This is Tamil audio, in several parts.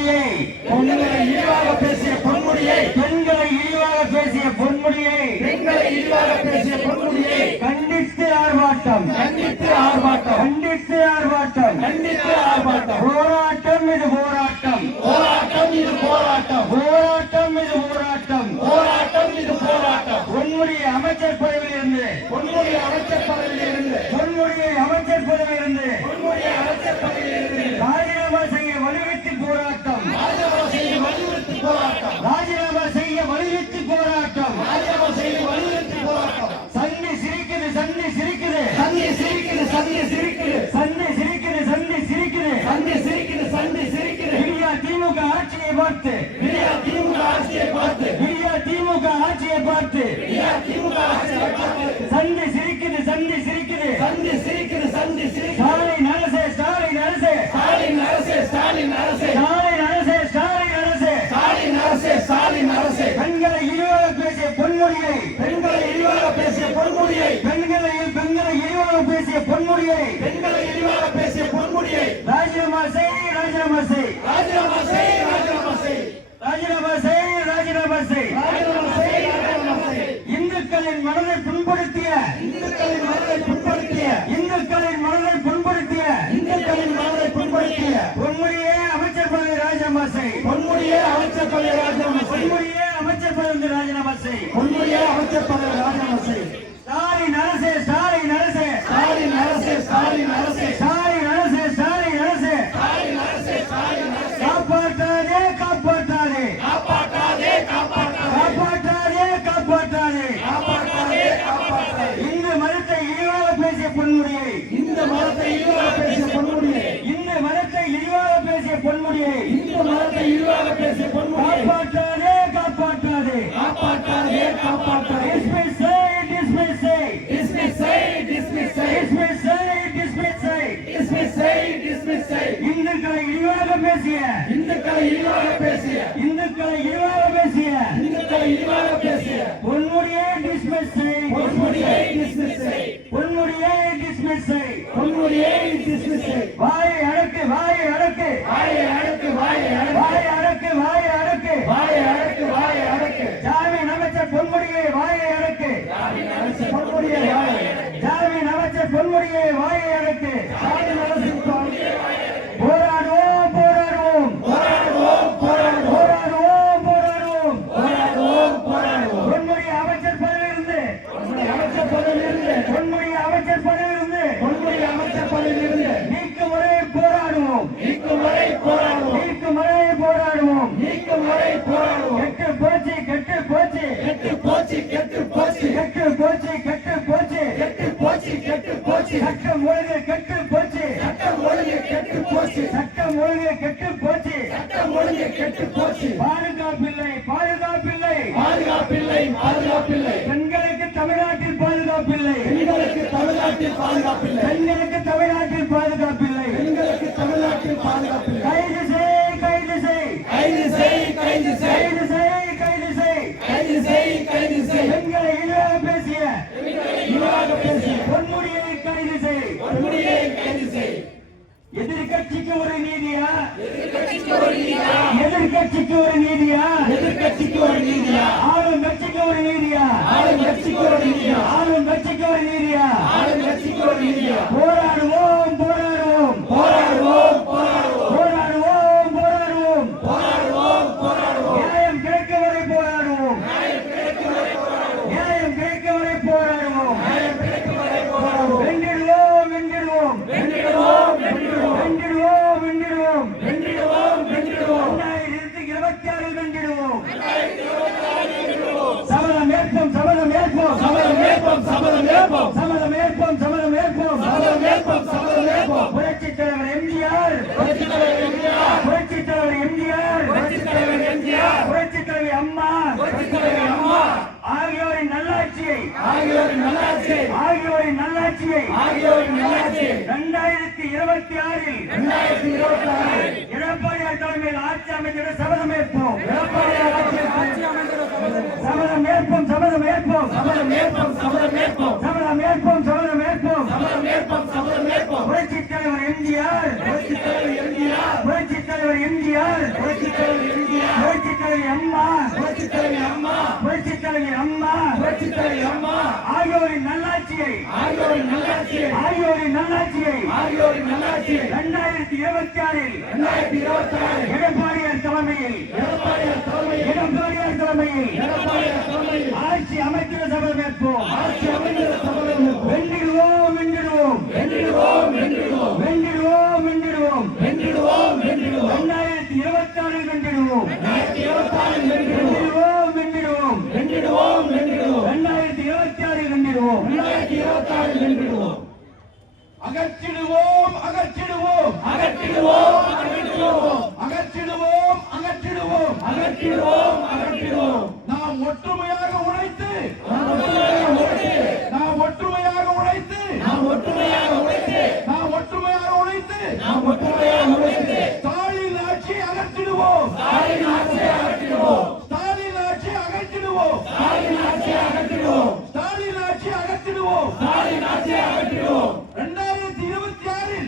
பொன்முடியை பெண்களை இழிவாக பேசிய பொன்முடியை பெண்களை இழிவாக பேசிய பொன்முடியை பெண்களை இழிவாக பேசிய பொன்முடியை கண்டித்து ஆர்ப்பாட்டம் கண்டித்து ஆர்ப்பாட்டம் கண்டித்து ஆர்ப்பாட்டம் கண்டித்து ஆர்ப்பாட்டம் போராட்டம் இது போராட்டம் போராட்டம் இது போராட்டம் போராட்டம் இது போராட்டம் போராட்டம் இது போராட்டம் பொன்முடியை அமைச்சர் பதவியில் இருந்து பொன்முடி அமைச்சர் பதவியில் இருந்து பொன்முடியை அமைச்சர் பதவியில் இருந்து பொன்முடி அமைச்சர் பதவியில் இருந்து ராஜினாமா செய்ய வலியுறுத்தி போராட்டம் ராஜினாமா செய்ய வலியுறுத்தி போராட்டம் ராஜினாமா செய்ய வலியுறுத்தி போராட்டம் ராஜினாமா செய்ய வலியுறுத்தி போராட்டம் சந்தி சிரிக்குது சந்தி சிரிக்குது சந்தி சிரிக்குது சந்தி சிரிக்குது சந்தி சிரிக்குது சந்தி சிரிக்குது சந்தி சிரிக்குது சந்தி சிரிக்குது விடியா திமுக ஆட்சியை பார்த்து விடியா திமுக ஆட்சியை பார்த்து விடியா திமுக ஆட்சியை பார்த்து விடியா திமுக ஆட்சியை பார்த்து சந்தி சிரிக்குது சந்தி சிரிக்குது சந்தி சிரிக்குது சந்தி சிரிக்குது ஸ்டாலின் அரசே ஸ்டாலின் அரசே ஸ்டாலின் அரசே ஸ்டாலின் அரசே ஸ்டாலின் அரசே ஸ்டாலின் அரசே ஸ்டாலின் அரசே ஸ்டாலின் அரசே பெண்களை இழிவாக பேசிய பொன்முடியை பெண்களை இழிவாக பேசிய பொன்முடியை பெண்களை இழிவாக பேசிய பொன்முடியை பெண்களை இழிவாக பேசிய பொன்முடியை ராஜினாமா செய் ராஜினாமா செய் ராஜினாமா செய் ராஜினாமா செய் ராஜினாமா செய் ராஜினாமா செய் ராஜினாமா செய் ராஜினாமா செய் இந்துக்களின் மனதை புண்படுத்திய இந்துக்களின் மனதை புண்படுத்திய இந்துக்களின் மனதை புண்படுத்திய இந்துக்களின் மனதை புண்படுத்திய பொன்முடியே அமைச்சர் பதவி ராஜினாமா செய் பொன்முடியே அமைச்சர் பதவி ராஜினாமா செய் பொன்முடியே அமைச்சர் பதவி ராஜினாமா செய் பொன்முடியே அமைச்சர் பதவி ராஜினாமா செய் ஸ்டாலின் அரசே ஸ்டாலின் அரசே ஸ்டாலின் அரசே ஸ்டாலின் அரசே ஸ்டாலின் அரசே ஸ்டாலின் அரசே ஸ்டாலின் அரசே ஸ்டாலின் அரசே காப்பாற்றாதே காப்பாற்றாதே காப்பாற்றாதே காப்பாற்றாதே காப்பாற்றாதே காப்பாற்றாதே காப்பாற்றாதே காப்பாற்றாதே இந்து மதத்தை இழிவாக பேசிய பொன்முடியை இந்த மதத்தை இழிவாக பேசிய பொன்முடியை இந்து மதத்தை இழிவாக பேசிய பொன்முடியை இந்த மதத்தை இழிவாக பேசிய பொன்முடியை காப்பாற்றாதே காப்பாற்றாதே காப்பாற்றாதே காப்பாற்றாதே dismiss say dismiss say dismiss say dismiss say dismiss say dismiss say dismiss say dismiss say இந்துக்களை இழிவாக பேசிய இந்துக்களை இழிவாக பேசிய இந்துக்களை இழிவாக பேசிய இந்துக்களை இழிவாக பேசிய பொன்முடியை dismiss say பொன்முடியை dismiss say பொன்முடியை dismiss say பொன்முடியை dismiss say வாயை அடக்கு வாயை அடக்கு வாயை அடக்கு வாயை அடக்கு வாயை அடக்கு வாயை அடக்கு வாயை அடக்கு வாயை அடக்கு ஜாமீன் அமைச்சர் பொன்முடியை வாயை அடக்கு பொன்முடியை வாயை ஜாமீன் அமைச்சர் பொன்முடியை வாயை அடக்கு ஸ்டாலின் அரசு பொன்முடியை வாயை போராடுவோம் போராடுவோம் போராடுவோம் போராடுவோம் போராடுவோம் போராடுவோம் போராடுவோம் போராடுவோம் பொன்முடி அமைச்சர் பதவியிலிருந்து பொன்முடி அமைச்சர் பதவியிலிருந்து பொன்முடி அமைச்சர் பதவியிலிருந்து பொன்முடி அமைச்சர் பதவியிலிருந்து நீக்கும் வரை போராடுவோம் நீக்கும் வரை போராடுவோம் நீக்கும் வரை போராடுவோம் நீக்கும் வரை போராடுவோம் கெட்டு போச்சு கெட்டு போச்சு கெட்டு போச்சு கெட்டு போச்சு கெட்டு போச்சு கெட்டு போச்சு கெட்டு போச்சு கெட்டு போச்சு சட்டம் ஒழுங்கு கெட்டு போச்சு சட்டம் ஒழுங்கு கெட்டு போச்சு சட்டம் ஒழுங்கு கெட்டு போச்சு சட்டம் ஒழுங்கு கெட்டு போச்சு பாதுகாப்பில்லை பாதுகாப்பில்லை பாதுகாப்பில்லை பாதுகாப்பில்லை பெண்களுக்கு தமிழ்நாட்டில் பாதுகாப்பில்லை பெண்களுக்கு தமிழ்நாட்டில் பாதுகாப்பில்லை பெண்களுக்கு தமிழ்நாட்டில் பாதுகாப்பில்லை பெண்களுக்கு தமிழ்நாட்டில் பாதுகாப்பில்லை கைது செய் கைது செய் கைது செய் கைது செய் கைது செய் கைது செய் கைது செய் கைது செய் பெண்களை இழிவாக பேசிய இழிவாக பேசிய பொன்முடியை கைது செய் பொன்முடியை கைது செய் எதிர்கட்சிக்கு ஒரு நீதியா எதிர்க்கட்சிக்கு ஒரு நீதியா எதிர்கட்சிக்கு ஒரு நீதியா எதிர்க்கட்சிக்கு ஒரு நீதியா ஆளும் கட்சிக்கு ஒரு நீதியா ஆளும் கட்சிக்கு ஒரு நீதியா ஆளும் கட்சிக்கு ஒரு நீதியா ஆளும் கட்சிக்கு ஒரு நீதியா போராடுவோம் போராடுவோம் போராடுவோம் போராடுவோம் போராடுவோம் போராடுவோம் போராடுவோம் போராடுவோம் நியாயம் கிடைக்க வரை போராடுவோம் நியாயம் கிடைக்க வரை போராடுவோம் வென்றிடுவோம் வென்றிடுவோம் வென்றிடுவோம் வென்றிடுவோம் வென்றிடுவோம் வென்றிடுவோம் வென்றிடுவோம் வென்றிடுவோம் 2026 வென்றிடுவோம் சபதம் ஏற்போம் சபதம் ஏற்போம் சபதம் ஏற்போம் சபதம் ஏற்போம் சபதம் ஏற்போம் சபதம் ஏற்போம் சபதம் ஏற்போம் சபதம் ஏற்போம் புரட்சித் தலைவர் எம்ஜிஆர் புரட்சித் தலைவர் எம்ஜிஆர் புரட்சித் தலைவர் எம்ஜிஆர் புரட்சித் தலைவர் எம்ஜிஆர் புரட்சித் தலைவர் அம்மா புரட்சித் தலைவர் அம்மா ஆகியோரின் நல்லாட்சியை ஆகியோரின் நல்லாட்சியை ஆகியோரின் நல்லாட்சியை ஆகியோரின் நல்லாட்சியை 2026 2026 எடப்பாடியார் தலைமையில் ஆட்சி அமைந்திட சபதம் ஏற்போம் எடப்பாடியார் ஆட்சி அமைந்திட சபதம் ஏற்போம் சபதம் ஏற்போம் சபதம் ஏற்போம் சபதம் ஏற்போம் சபதம் ஏற்போம் சபதம் ஏற்போம் சபதம் ஏற்போம் சபதம் ஏற்போம் புரட்சித் தலைவர் எம்ஜிஆர் புரட்சித் தலைவர் எம்ஜிஆர் புரட்சித் தலைவர் எம்ஜிஆர் எம்ஜிஆர், புரட்சித் தலைவர் எம்ஜிஆர், புரட்சித் தலைவி அம்மா, புரட்சித் தலைவர் அம்மா, புரட்சித் தலைவி அம்மா புரட்சித் தலைவர் அம்மா ஆகியோரின் நல்லாட்சியை ஆகியோரின் நல்லாட்சியை 2026 2026 எடப்பாடியார் தலைமையில் ஆட்சி அமைக்கிற சபதமேற்போம். வென்றிடுவோம் வென்றிடுவோம் வென்றிடுவோம் வென்றிடுவோம் வென்றிடுவோம் வென்றிடுவோம் வென்றிடுவோம் வென்றிடுவோம் 2026 வென்றிடுவோம் 2026 வென்றிடுவோம் வென்றிடுவோம் வென்றிடுவோம் வென்றிடுவோம் வென்றிடுவோம் 2026 வென்றிடுவோம் 2026 வென்றிடுவோம் அகற்றிடுவோம் அகற்றிடுவோம் அகற்றிடுவோம் அகற்றிடுவோம் அகற்றிடுவோம் அகற்றிடுவோம் அகற்றிடுவோம் அகற்றிடுவோம் நாம் ஒற்றுமையாக உழைத்து நாம் ஒற்றுமையாக உழைத்து நாம் ஒற்றுமையாக உழைத்து நாம் ஒற்றுமையாக உழைத்து நாம் ஒற்றுமையாக உழைத்து நாம் ஒற்றுமையாக உழைத்து ஸ்டாலின் ஆட்சியை அகற்றிடுவோம் ஸ்டாலின் ஆட்சியை அகற்றிடுவோம் ஸ்டாலின் ஆட்சியை அகற்றிடுவோம் ஸ்டாலின் ஆட்சியை அகற்றிடுவோம் ஸ்டாலின் ஆட்சியை அகற்றிடுவோம் ஸ்டாலின் ஆட்சியை அகற்றிடுவோம் 2026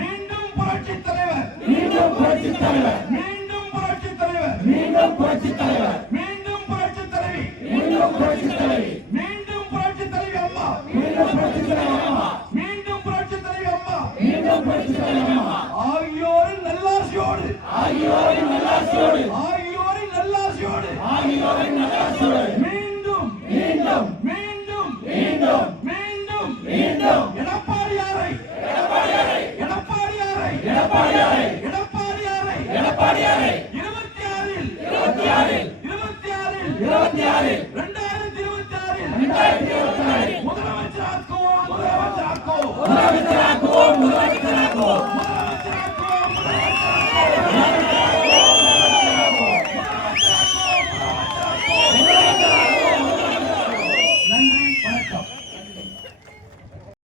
மீண்டும் புரட்சித் தலைவர் மீண்டும் புரட்சித் தலைவர் மீண்டும் புரட்சித் தலைவர் மீண்டும் புரட்சித் தலைவர் மீண்டும் புரட்சித் தலைவி மீண்டும் புரட்சித் தலைவி மீண்டும் புரட்சித் தலைவி அம்மா மீண்டும் புரட்சித் தலைவர் அம்மா மீண்டும் புரட்சித் தலைவி அம்மா மீண்டும் புரட்சித் தலைவர் அம்மா ஆகியோரின் நல்லாசியோடு ஆகியோரின் நல்லாசியோடு ஆகியோரின் நல்லாசியோடு ஆகியோரின் நல்லாசியோடு மீண்டும் மீண்டும் மீண்டும் மீண்டும் மீண்டும் மீண்டும் எடப்பாடியாரை எடப்பாடியாரை எடப்பாடியாரை எடப்பாடியாரை எடப்பாடியாரை எடப்பாடியாரை 26 2026 முதலமைச்சராக்கோ முதலமைச்சராக்கோ முதலமைச்சராக்குவோம்